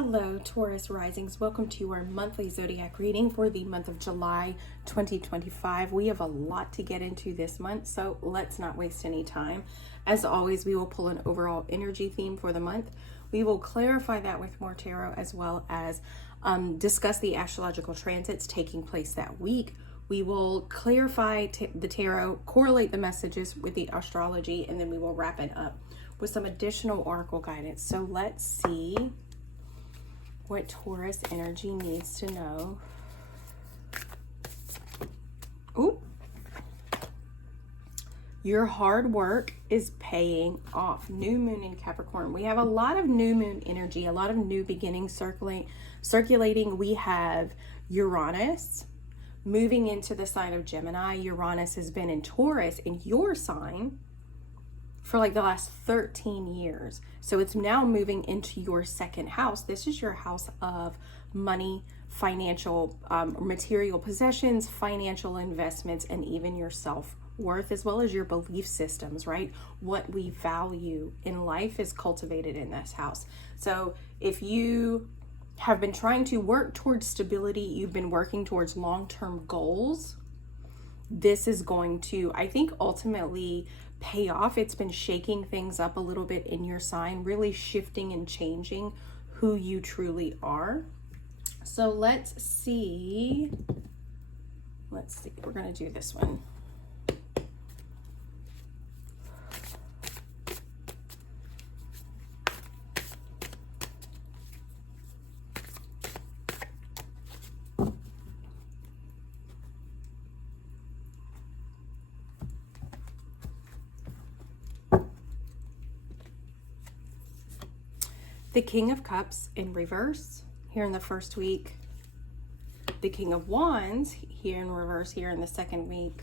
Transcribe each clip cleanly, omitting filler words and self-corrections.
Hello, Taurus risings. Welcome to our monthly zodiac reading for the month of July 2025. We have a lot to get into this month, so let's not waste any time. As always, we will pull an overall energy theme for the month. We will clarify that with more tarot, as well as discuss the astrological transits taking place that week. We will clarify the tarot, correlate the messages with the astrology, and then we will wrap it up with some additional oracle guidance. So let's see what Taurus energy needs to know. Ooh. Your hard work is paying off. New moon in Capricorn. We have a lot of new moon energy, a lot of new beginnings circulating. We have Uranus moving into the sign of Gemini. Uranus has been in Taurus, in your sign, for like the last 13 years. So it's now moving into your second house. This is your house of money, financial, material possessions, financial investments, and even your self-worth, as well as your belief systems, right? What we value in life is cultivated in this house. So if you have been trying to work towards stability, you've been working towards long-term goals, this is going to, I think, ultimately pay off. It's been shaking things up a little bit in your sign, really shifting and changing who you truly are. So let's see. We're going to do this one. The King of Cups in reverse here in the first week. The King of Wands here in reverse here in the second week.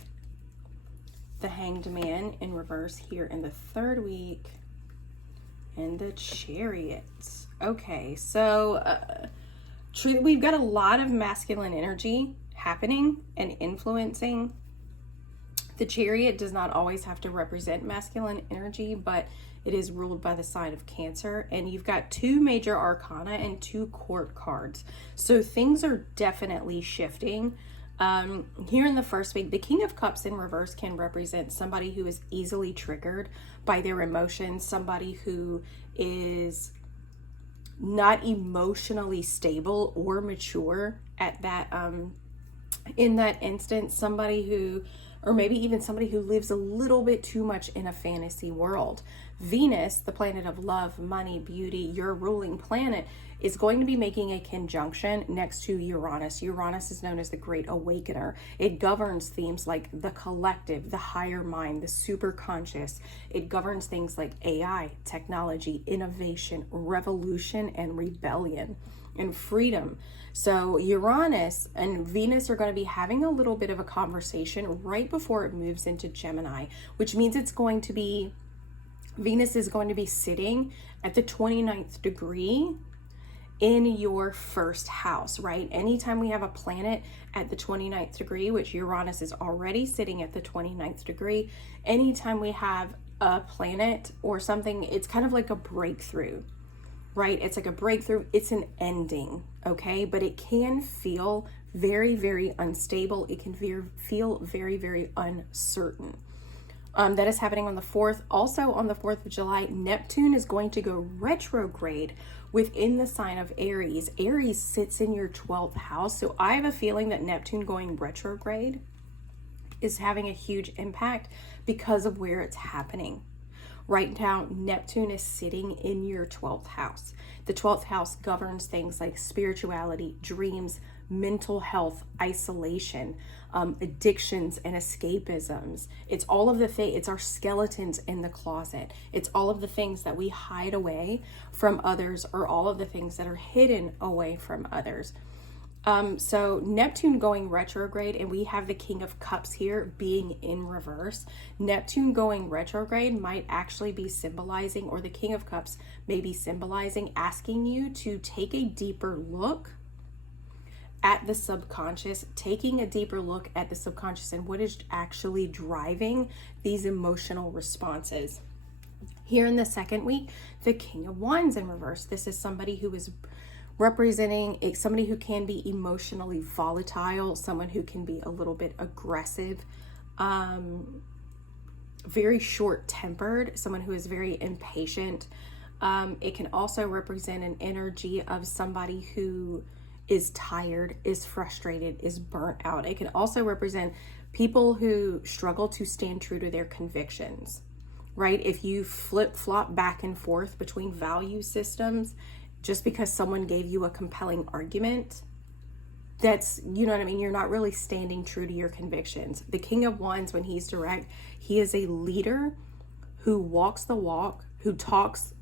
The Hanged Man in reverse here in the third week. And the Chariot. Okay, so we've got a lot of masculine energy happening and influencing. The Chariot does not always have to represent masculine energy, but it is ruled by the sign of Cancer, and you've got two major arcana and two court cards. So things are definitely shifting. Here in the first week, the King of Cups in reverse can represent somebody who is easily triggered by their emotions, somebody who is not emotionally stable or mature at that in that instance, somebody who, or maybe even somebody who lives a little bit too much in a fantasy world. Venus, the planet of love, money, beauty, your ruling planet, is going to be making a conjunction next to Uranus. Uranus is known as the Great Awakener. It governs themes like the collective, the higher mind, the superconscious. It governs things like AI, technology, innovation, revolution, and rebellion, and freedom. So Uranus and Venus are going to be having a little bit of a conversation right before it moves into Gemini, which means Venus is going to be sitting at the 29th degree in your first house, right? Anytime we have a planet at the 29th degree, which Uranus is already sitting at the 29th degree, anytime we have a planet or something, it's kind of like a breakthrough, right? It's like a breakthrough. It's an ending, okay? But it can feel very, very unstable. It can feel very, very uncertain. That is happening on the 4th. Also on the 4th of July, Neptune is going to go retrograde within the sign of Aries. Aries sits in your 12th house. So I have a feeling that Neptune going retrograde is having a huge impact because of where it's happening. Right now, Neptune is sitting in your 12th house. The 12th house governs things like spirituality, dreams, mental health, isolation, addictions, and escapisms. It's all of the things, it's our skeletons in the closet. It's all of the things that we hide away from others, or all of the things that are hidden away from others. So Neptune going retrograde, and we have the King of Cups here being in reverse. Neptune going retrograde might actually be symbolizing, or the King of Cups may be symbolizing, asking you to take a deeper look at the subconscious, taking a deeper look at the subconscious and what is actually driving these emotional responses. Here in the second week, the King of Wands in reverse. This is somebody who is representing somebody who can be emotionally volatile, someone who can be a little bit aggressive, very short-tempered, someone who is very impatient. It can also represent an energy of somebody who is tired, is frustrated, is burnt out. It can also represent people who struggle to stand true to their convictions, right? If you flip-flop back and forth between value systems just because someone gave you a compelling argument, that's, you know what I mean? You're not really standing true to your convictions. The King of Wands, when he's direct, he is a leader who walks the walk, who talks,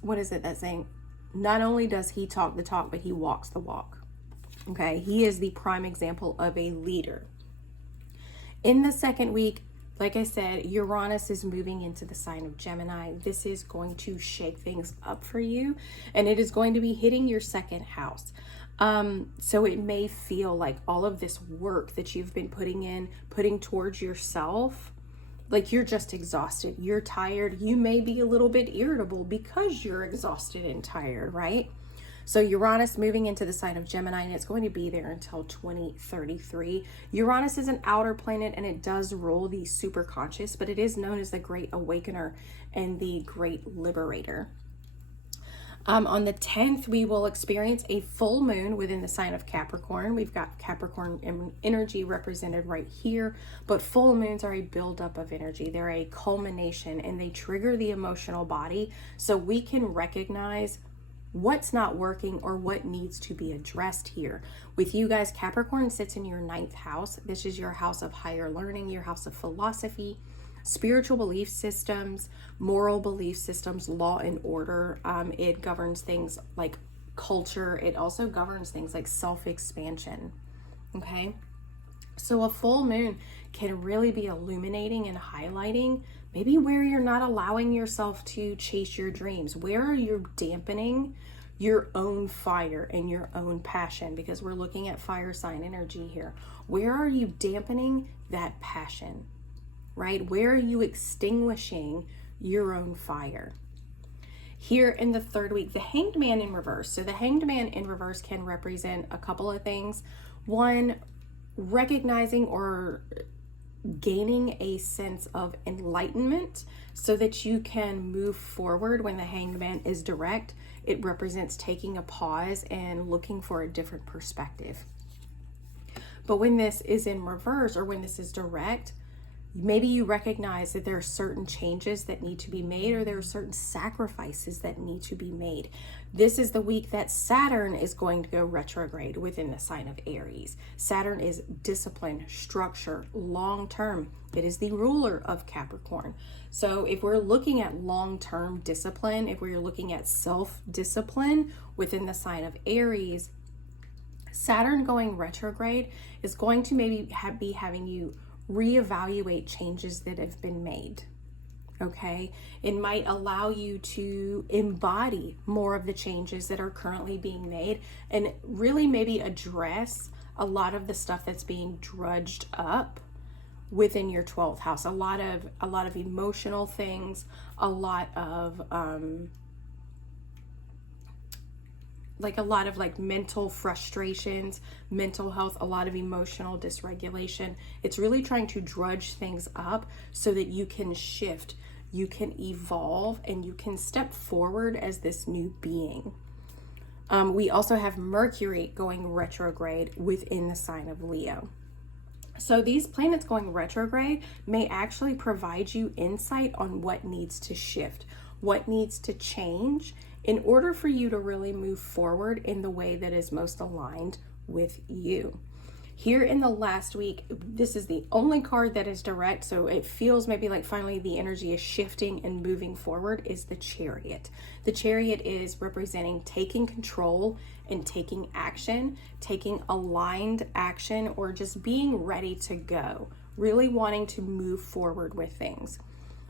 what is it that's saying? Not only does he talk the talk, but he walks the walk. Okay, he is the prime example of a leader. In the second week, like I said, Uranus is moving into the sign of Gemini. This is going to shake things up for you, and it is going to be hitting your second house. So it may feel like all of this work that you've been putting towards yourself, like you're just exhausted, you're tired, you may be a little bit irritable because you're exhausted and tired, right? So Uranus moving into the sign of Gemini, and it's going to be there until 2033. Uranus is an outer planet, and it does rule the superconscious, but it is known as the Great Awakener and the Great Liberator. On the 10th, we will experience a full moon within the sign of Capricorn. We've got Capricorn energy represented right here, but full moons are a buildup of energy. They're a culmination, and they trigger the emotional body, so we can recognize what's not working or what needs to be addressed here. With you guys, Capricorn sits in your 9th house. This is your house of higher learning, your house of philosophy, spiritual belief systems, moral belief systems, law and order. It governs things like culture. It also governs things like self-expansion. Okay, so a full moon can really be illuminating and highlighting maybe where you're not allowing yourself to chase your dreams. Where are you dampening your own fire and your own passion? Because we're looking at fire sign energy here. Where are you dampening that passion? Right? Where are you extinguishing your own fire? Here in the third week, the Hanged Man in reverse. So the Hanged Man in reverse can represent a couple of things. One, recognizing or gaining a sense of enlightenment so that you can move forward. When the Hanged Man is direct, it represents taking a pause and looking for a different perspective. But when this is in reverse, or when this is direct, maybe you recognize that there are certain changes that need to be made, or there are certain sacrifices that need to be made. This is the week that Saturn is going to go retrograde within the sign of Aries. Saturn is discipline, structure, long-term. It is the ruler of Capricorn. So if we're looking at long-term discipline, if we're looking at self-discipline within the sign of Aries, Saturn going retrograde is going to maybe be having you reevaluate changes that have been made. Okay, it might allow you to embody more of the changes that are currently being made, and really maybe address a lot of the stuff that's being drudged up within your 12th house. A lot of emotional things, a lot of mental frustrations, mental health, a lot of emotional dysregulation. It's really trying to drudge things up so that you can shift, you can evolve, and you can step forward as this new being. We also have Mercury going retrograde within the sign of Leo. So these planets going retrograde may actually provide you insight on what needs to shift, what needs to change, in order for you to really move forward in the way that is most aligned with you. Here in the last week, this is the only card that is direct, so it feels maybe like finally the energy is shifting and moving forward, is the Chariot. The Chariot is representing taking control and taking action, taking aligned action, or just being ready to go, really wanting to move forward with things.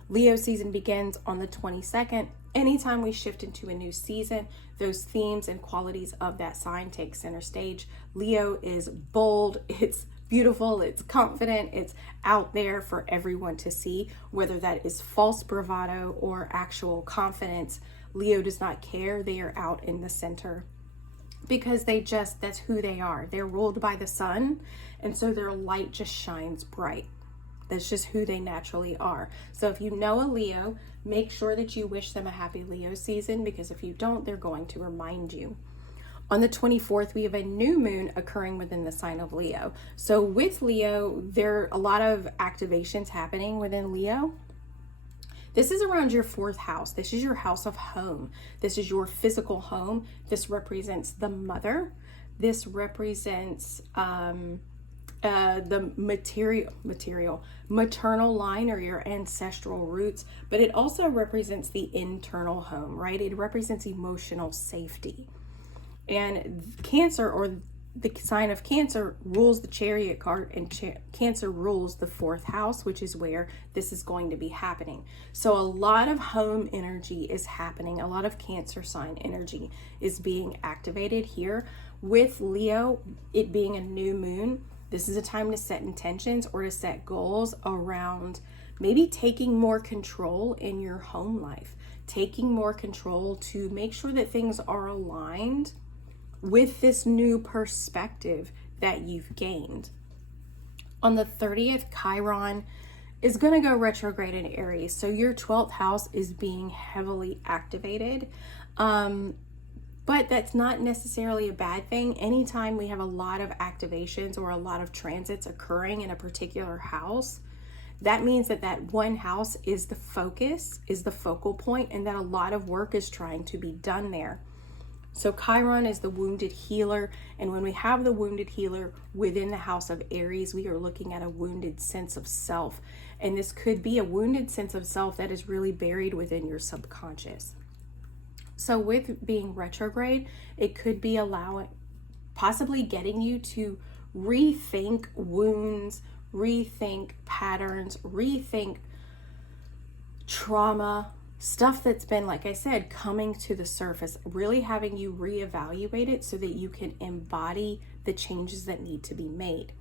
Leo season begins on the 22nd. Anytime we shift into a new season, those themes and qualities of that sign take center stage. Leo is bold, it's beautiful, it's confident, it's out there for everyone to see, whether that is false bravado or actual confidence. Leo does not care, they are out in the center. because that's who they are. They're ruled by the sun, and so their light just shines bright. That's just who they naturally are. So if you know a Leo, make sure that you wish them a happy Leo season, because if you don't, they're going to remind you. On the 24th, we have a new moon occurring within the sign of Leo. So with Leo, there are a lot of activations happening within Leo. This is around your 4th house. This is your house of home. This is your physical home. This represents the mother. This represents the maternal line, or your ancestral roots, but it also represents the internal home, right? It represents emotional safety. And Cancer, or the sign of Cancer, rules the Chariot card, and Cancer rules the 4th house, which is where this is going to be happening. So a lot of home energy is happening. A lot of Cancer sign energy is being activated here. With Leo, it being a new moon, this is a time to set intentions or to set goals around maybe taking more control in your home life, taking more control to make sure that things are aligned with this new perspective that you've gained. On the 30th, Chiron is going to go retrograde in Aries. So your 12th house is being heavily activated. But that's not necessarily a bad thing. Anytime we have a lot of activations or a lot of transits occurring in a particular house, that means that that one house is the focus, is the focal point, and that a lot of work is trying to be done there. So Chiron is the wounded healer, and when we have the wounded healer within the house of Aries, we are looking at a wounded sense of self. And this could be a wounded sense of self that is really buried within your subconscious. So with being retrograde, it could be possibly getting you to rethink wounds, rethink patterns, rethink trauma, stuff that's been, like I said, coming to the surface, really having you reevaluate it so that you can embody the changes that need to be made.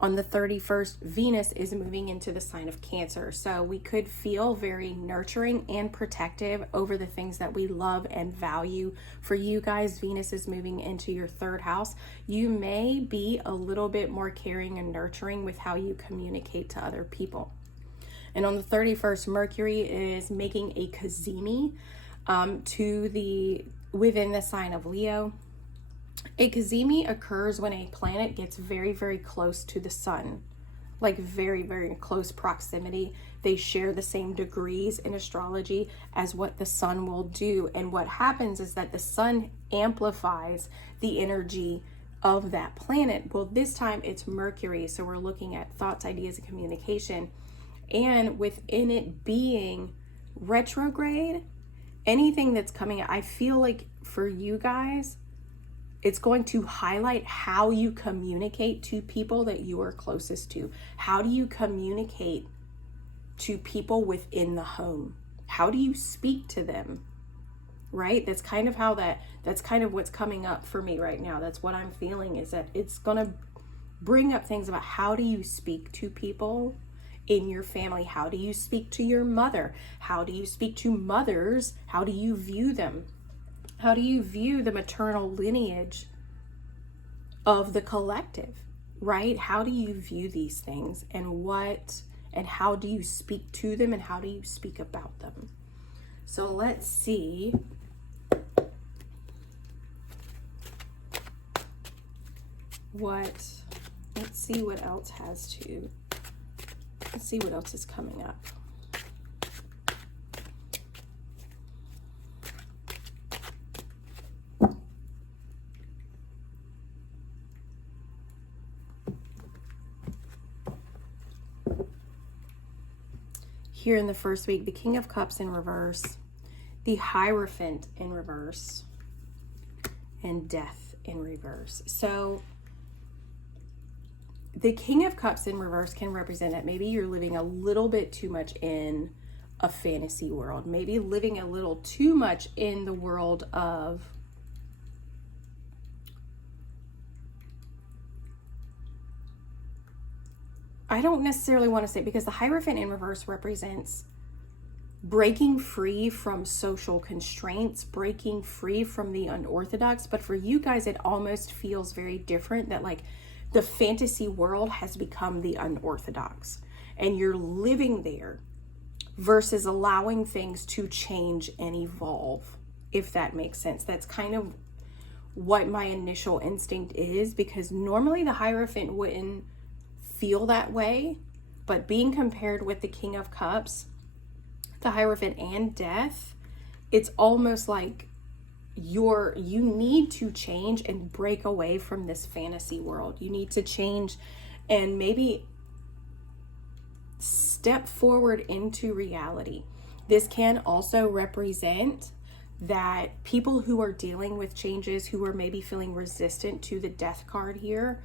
On the 31st, Venus is moving into the sign of Cancer. So we could feel very nurturing and protective over the things that we love and value. For you guys, Venus is moving into your 3rd house. You may be a little bit more caring and nurturing with how you communicate to other people. And on the 31st, Mercury is making a cazimi within the sign of Leo. A cazimi occurs when a planet gets very, very close to the sun, like very, very close proximity. They share the same degrees in astrology as what the sun will do. And what happens is that the sun amplifies the energy of that planet. Well, this time it's Mercury. So we're looking at thoughts, ideas, and communication. And within it being retrograde, anything that's coming, I feel like for you guys, it's going to highlight how you communicate to people that you are closest to. How do you communicate to people within the home? How do you speak to them? Right? That's kind of what's coming up for me right now. That's what I'm feeling, is that it's going to bring up things about how do you speak to people in your family? How do you speak to your mother? How do you speak to mothers? How do you view them? How do you view the maternal lineage of the collective, right? How do you view these things, and how do you speak to them, and how do you speak about them? So let's see what else is coming up. Here in the first week, the King of Cups in reverse, the Hierophant in reverse, and Death in reverse. So the King of Cups in reverse can represent that maybe you're living a little bit too much in a fantasy world, maybe living a little too much in the world of I don't necessarily want to say, because the Hierophant in reverse represents breaking free from social constraints, breaking free from the unorthodox. But for you guys, it almost feels very different, that like the fantasy world has become the unorthodox and you're living there versus allowing things to change and evolve, if that makes sense. That's kind of what my initial instinct is, because normally the Hierophant wouldn't feel that way, but being compared with the King of Cups, the Hierophant, and Death, it's almost like you need to change and break away from this fantasy world. You need to change and maybe step forward into reality. This can also represent that people who are dealing with changes, who are maybe feeling resistant to the Death card here,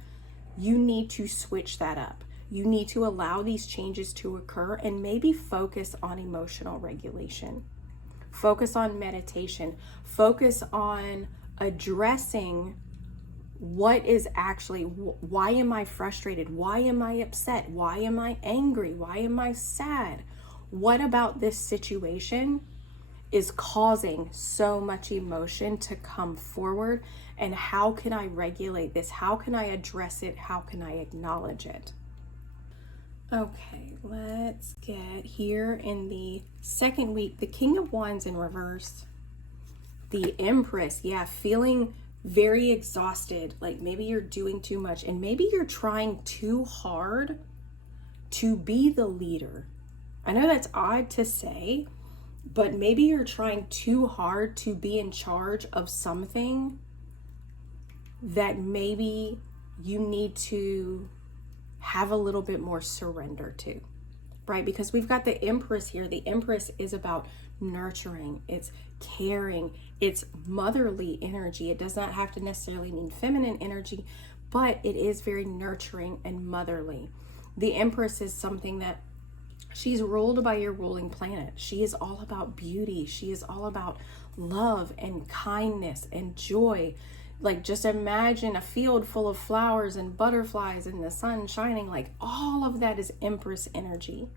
you need to switch that up. You need to allow these changes to occur and maybe focus on emotional regulation. Focus on meditation. Focus on addressing what is actually, why am I frustrated? Why am I upset? Why am I angry? Why am I sad? What about this situation is causing so much emotion to come forward? And how can I regulate this? How can I address it? How can I acknowledge it? Okay, let's get here in the second week, the King of Wands in reverse, the Empress. Yeah, feeling very exhausted, like maybe you're doing too much and maybe you're trying too hard to be the leader. I know that's odd to say, but maybe you're trying too hard to be in charge of something that maybe you need to have a little bit more surrender to, right? Because we've got the Empress here. The Empress is about nurturing, it's caring, it's motherly energy. It does not have to necessarily mean feminine energy, but it is very nurturing and motherly. The Empress is something that she's ruled by your ruling planet. She is all about beauty. She is all about love and kindness and joy. Like, just imagine a field full of flowers and butterflies and the sun shining. Like, all of that is Empress energy.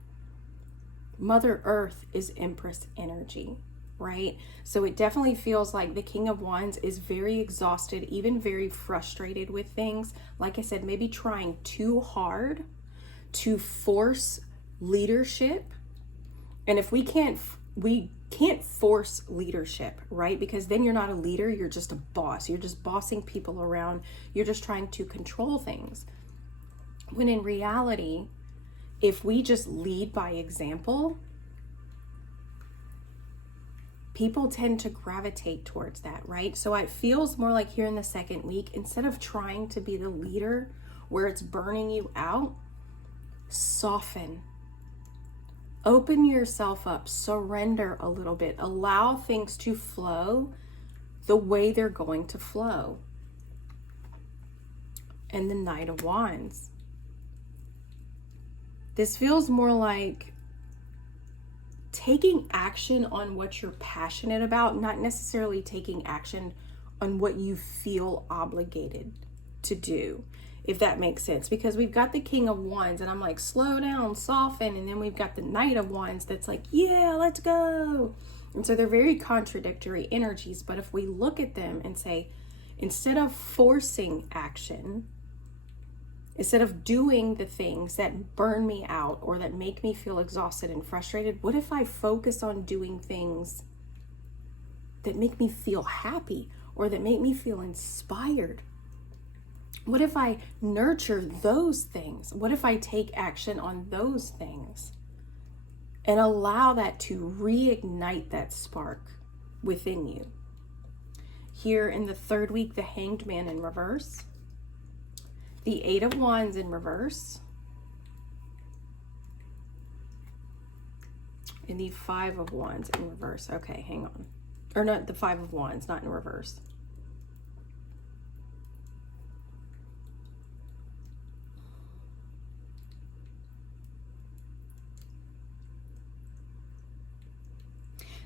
Mother Earth is Empress energy, right? So it definitely feels like the King of Wands is very exhausted, even very frustrated with things. Like I said, maybe trying too hard to force leadership. And if we can't force leadership, right? Because then you're not a leader, you're just a boss. You're just bossing people around. You're just trying to control things. When in reality, if we just lead by example, people tend to gravitate towards that, right? So it feels more like here in the second week, instead of trying to be the leader where it's burning you out, soften. Open yourself up, surrender a little bit, allow things to flow the way they're going to flow. And the Knight of Wands. This feels more like taking action on what you're passionate about, not necessarily taking action on what you feel obligated to do, if that makes sense. Because we've got the King of Wands and I'm like, slow down, soften. And then we've got the Knight of Wands that's like, yeah, let's go. And so they're very contradictory energies. But if we look at them and say, instead of forcing action, instead of doing the things that burn me out or that make me feel exhausted and frustrated, what if I focus on doing things that make me feel happy or that make me feel inspired? What if I nurture those things? What if I take action on those things and allow that to reignite that spark within you? Here in the third week, the Hanged Man in reverse, the Eight of Wands in reverse, and the Five of Wands in reverse. Okay, hang on. Or not, the Five of Wands, not in reverse.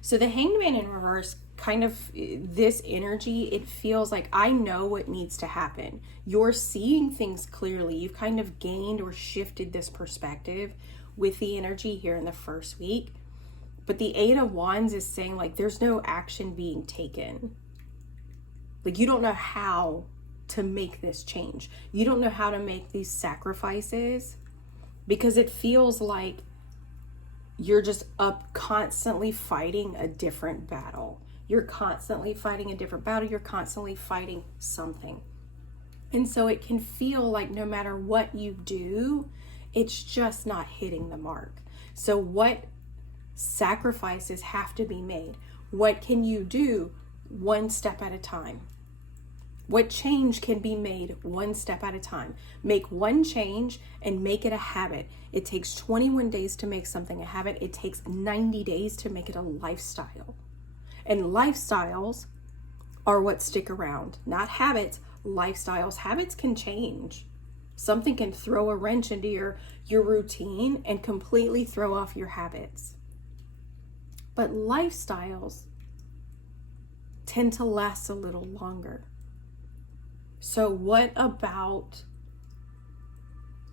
So the Hanged Man in reverse, kind of this energy, it feels like I know what needs to happen. You're seeing things clearly. You've kind of gained or shifted this perspective with the energy here in the first week. But the Eight of Wands is saying like there's no action being taken. Like you don't know how to make this change. You don't know how to make these sacrifices because it feels like you're just up constantly fighting a different battle. You're constantly fighting a different battle. You're constantly fighting something. And so it can feel like no matter what you do, it's just not hitting the mark. So what sacrifices have to be made? What can you do one step at a time? What change can be made one step at a time? Make one change and make it a habit. It takes 21 days to make something a habit. It takes 90 days to make it a lifestyle. And lifestyles are what stick around, not habits. Lifestyles, habits can change. Something can throw a wrench into your routine and completely throw off your habits. But lifestyles tend to last a little longer. So what about,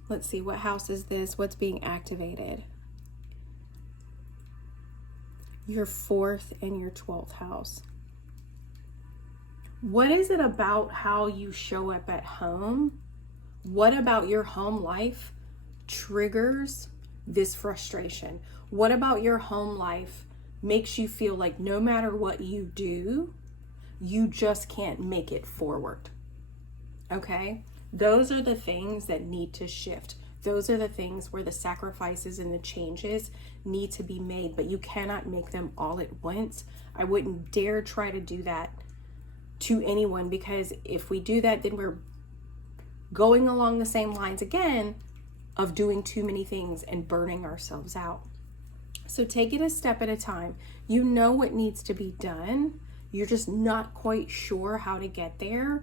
let's see, what house is this? What's being activated? Your 4th and your 12th house. What is it about how you show up at home? What about your home life triggers this frustration? What about your home life makes you feel like no matter what you do, you just can't make it forward? Okay? Those are the things that need to shift. Those are the things where the sacrifices and the changes need to be made, but you cannot make them all at once. I wouldn't dare try to do that to anyone, because if we do that, then we're going along the same lines again of doing too many things and burning ourselves out. So take it a step at a time. You know what needs to be done. You're just not quite sure how to get there,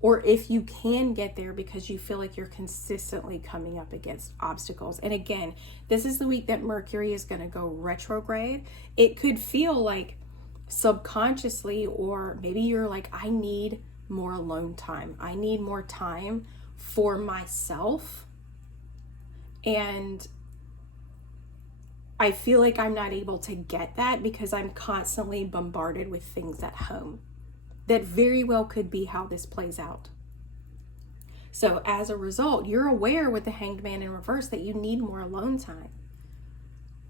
or if you can get there because you feel like you're consistently coming up against obstacles. And again, this is the week that Mercury is going to go retrograde. It could feel like subconsciously, or maybe you're like, I need more alone time. I need more time for myself. And I feel like I'm not able to get that because I'm constantly bombarded with things at home. That very well could be how this plays out. So as a result, you're aware with the Hanged Man in reverse that you need more alone time.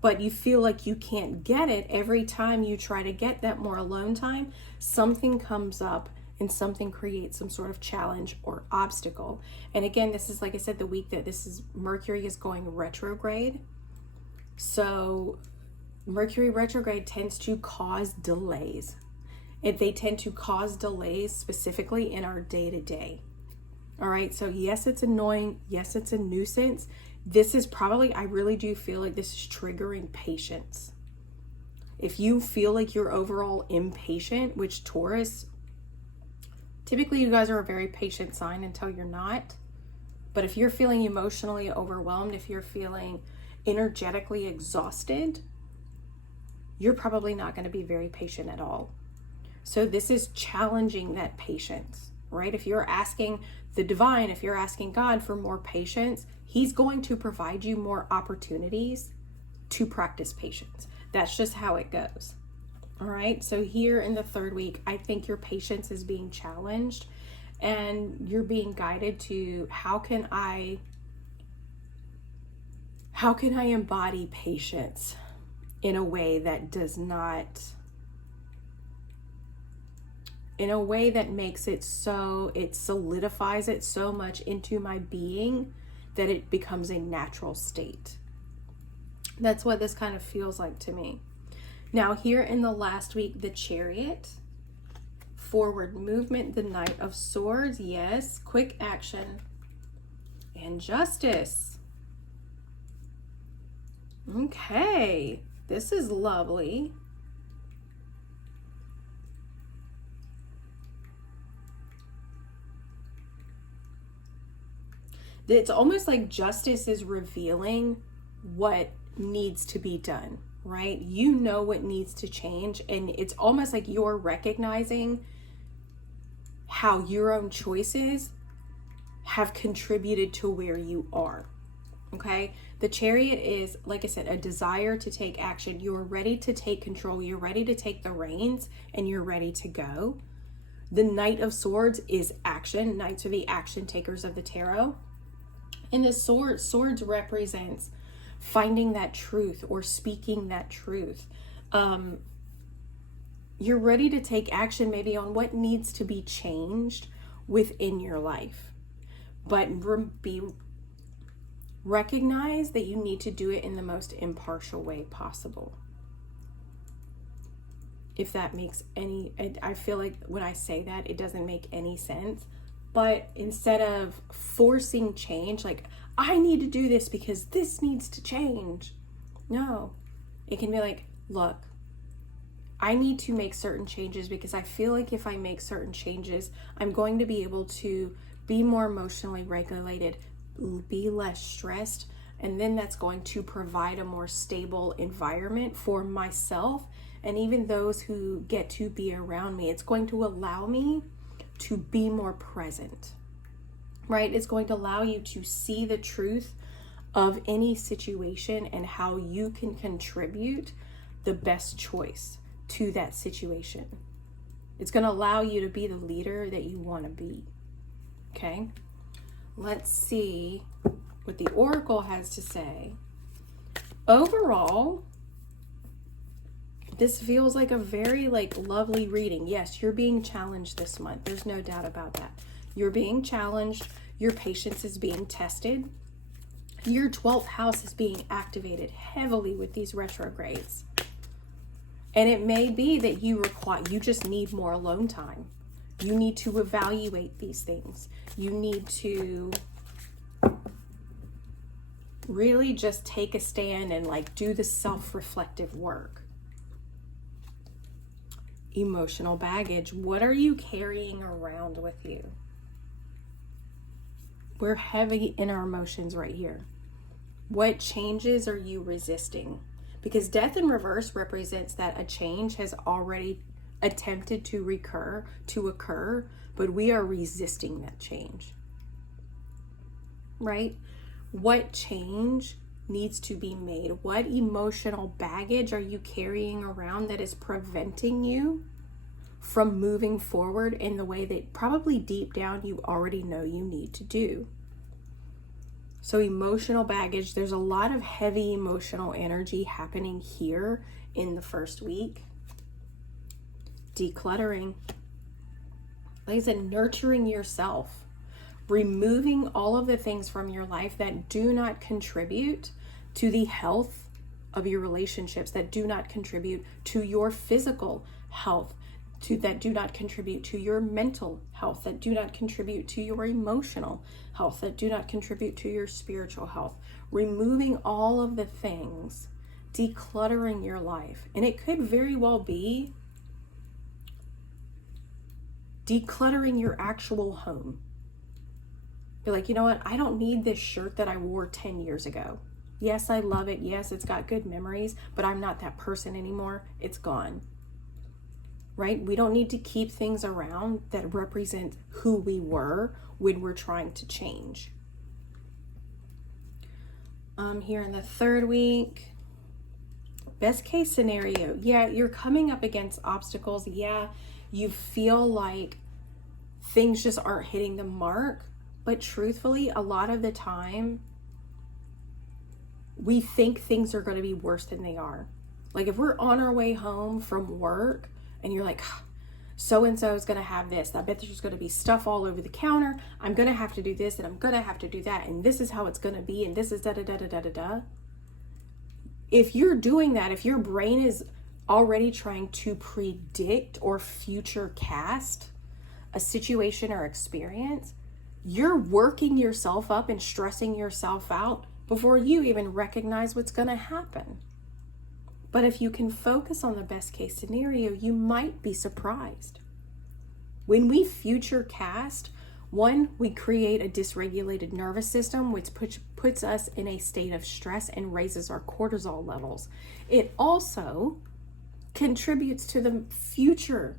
But you feel like you can't get it. Every time you try to get that more alone time, something comes up and something creates some sort of challenge or obstacle. And again, this is, like I said, the week that Mercury is going retrograde. So Mercury retrograde tends to cause delays. They tend to cause delays specifically in our day-to-day. All right, so yes, it's annoying. Yes, it's a nuisance. This is probably, I really do feel like this is triggering patience. If you feel like you're overall impatient, which Taurus, typically you guys are a very patient sign until you're not. But if you're feeling emotionally overwhelmed, if you're feeling energetically exhausted, you're probably not going to be very patient at all. So this is challenging that patience, right? If you're asking the divine, if you're asking God for more patience, he's going to provide you more opportunities to practice patience. That's just how it goes. All right. So here in the 3rd week, I think your patience is being challenged and you're being guided to how can I embody patience in a way that does not, in a way that makes it so, it solidifies it so much into my being that it becomes a natural state. That's what this kind of feels like to me. Now here in the last week, the Chariot, forward movement, the Knight of Swords, yes, quick action, and Justice. Okay, this is lovely. It's almost like Justice is revealing what needs to be done, right? You know what needs to change, and it's almost like you're recognizing how your own choices have contributed to where you are. Okay, the Chariot is, like I said, a desire to take action. You're ready to take control. You're ready to take the reins, and you're ready to go. The Knight of Swords is action. Knights are the action takers of the tarot. And the swords represents finding that truth or speaking that truth. You're ready to take action maybe on what needs to be changed within your life. But recognize that you need to do it in the most impartial way possible. If that makes any, I feel like when I say that, it doesn't make any sense. But instead of forcing change, like, I need to do this because this needs to change. No, it can be like, look, I need to make certain changes because I feel like if I make certain changes, I'm going to be able to be more emotionally regulated, be less stressed, and then that's going to provide a more stable environment for myself and even those who get to be around me. It's going to allow me to be more present, right? It's going to allow you to see the truth of any situation and how you can contribute the best choice to that situation. It's going to allow you to be the leader that you want to be. Okay? Let's see what the Oracle has to say. Overall, this feels like a very lovely reading. Yes, you're being challenged this month. There's no doubt about that. You're being challenged. Your patience is being tested. Your 12th house is being activated heavily with these retrogrades. And it may be that you just need more alone time. You need to evaluate these things. You need to really just take a stand and do the self-reflective work. Emotional baggage. What are you carrying around with you? We're heavy in our emotions right here. What changes are you resisting? Because death in reverse represents that a change has already attempted to occur, but we are resisting that change. Right? What change needs to be made? What emotional baggage are you carrying around that is preventing you from moving forward in the way that probably deep down you already know you need to do? So emotional baggage, there's a lot of heavy emotional energy happening here in the first week. Decluttering. Like I said, nurturing yourself. Removing all of the things from your life that do not contribute to the health of your relationships, that do not contribute to your physical health, that do not contribute to your mental health, that do not contribute to your emotional health, that do not contribute to your spiritual health. Removing all of the things, decluttering your life. And it could very well be decluttering your actual home. Be like, you know what? I don't need this shirt that I wore 10 years ago. Yes, I love it. Yes, it's got good memories, but I'm not that person anymore. It's gone. Right? We don't need to keep things around that represent who we were when we're trying to change. Here in the third week, best case scenario. Yeah, you're coming up against obstacles. Yeah, you feel like things just aren't hitting the mark. But truthfully, a lot of the time, we think things are going to be worse than they are. Like if we're on our way home from work and you're like, so-and-so is going to have this. I bet there's going to be stuff all over the counter. I'm going to have to do this and I'm going to have to do that. And this is how it's going to be. And this is da-da-da-da-da-da-da. If you're doing that, if your brain is already trying to predict or future cast a situation or experience, you're working yourself up and stressing yourself out before you even recognize what's going to happen. But if you can focus on the best case scenario, you might be surprised. When we future cast, one, we create a dysregulated nervous system, which puts us in a state of stress and raises our cortisol levels. It also contributes to the future.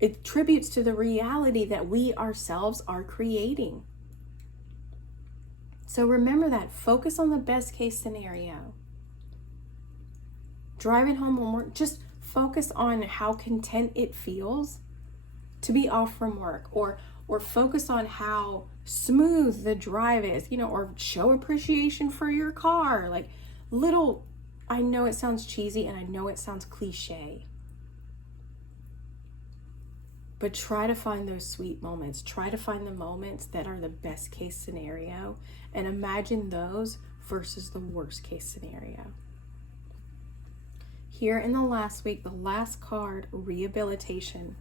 It attributes to the reality that we ourselves are creating. So remember that. Focus on the best case scenario. Driving home from work, just focus on how content it feels to be off from work, or focus on how smooth the drive is, or show appreciation for your car. Like little, I know it sounds cheesy and I know it sounds cliche, but try to find those sweet moments. Try to find the moments that are the best case scenario and imagine those versus the worst case scenario. Here in the last week, the last card, rehabilitation.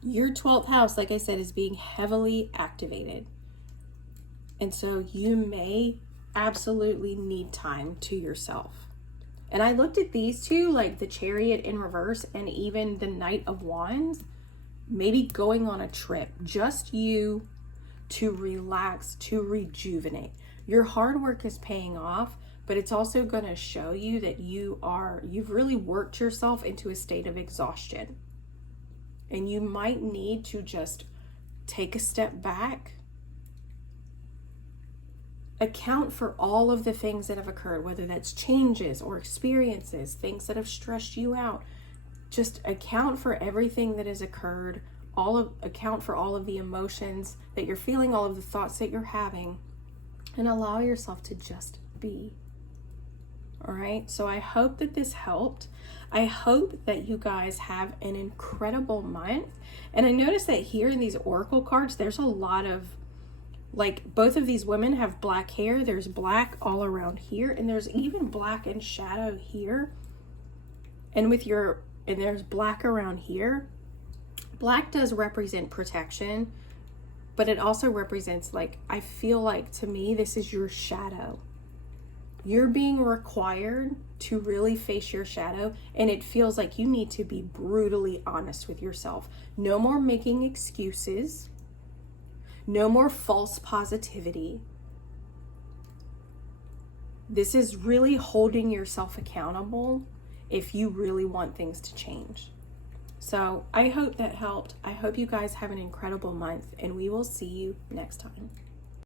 Your 12th house, like I said, is being heavily activated. And so you may absolutely need time to yourself. And I looked at these two, like the Chariot in reverse and even the Knight of Wands, maybe going on a trip, just you to relax, to rejuvenate. Your hard work is paying off, but it's also going to show you that you've really worked yourself into a state of exhaustion. And you might need to just take a step back, account for all of the things that have occurred, whether that's changes or experiences, things that have stressed you out. Just account for everything that has occurred, account for all of the emotions that you're feeling, all of the thoughts that you're having, and allow yourself to just be. All right, so I hope that this helped. I hope that you guys have an incredible month. And I noticed that here in these oracle cards, there's a lot of, like, both of these women have black hair. There's black all around here, and there's even black in shadow here. And there's black around here. Black does represent protection, but it also represents, like, I feel like to me, this is your shadow. You're being required to really face your shadow, and it feels like you need to be brutally honest with yourself. No more making excuses. No more false positivity. This is really holding yourself accountable if you really want things to change. So I hope that helped. I hope you guys have an incredible month, and we will see you next time.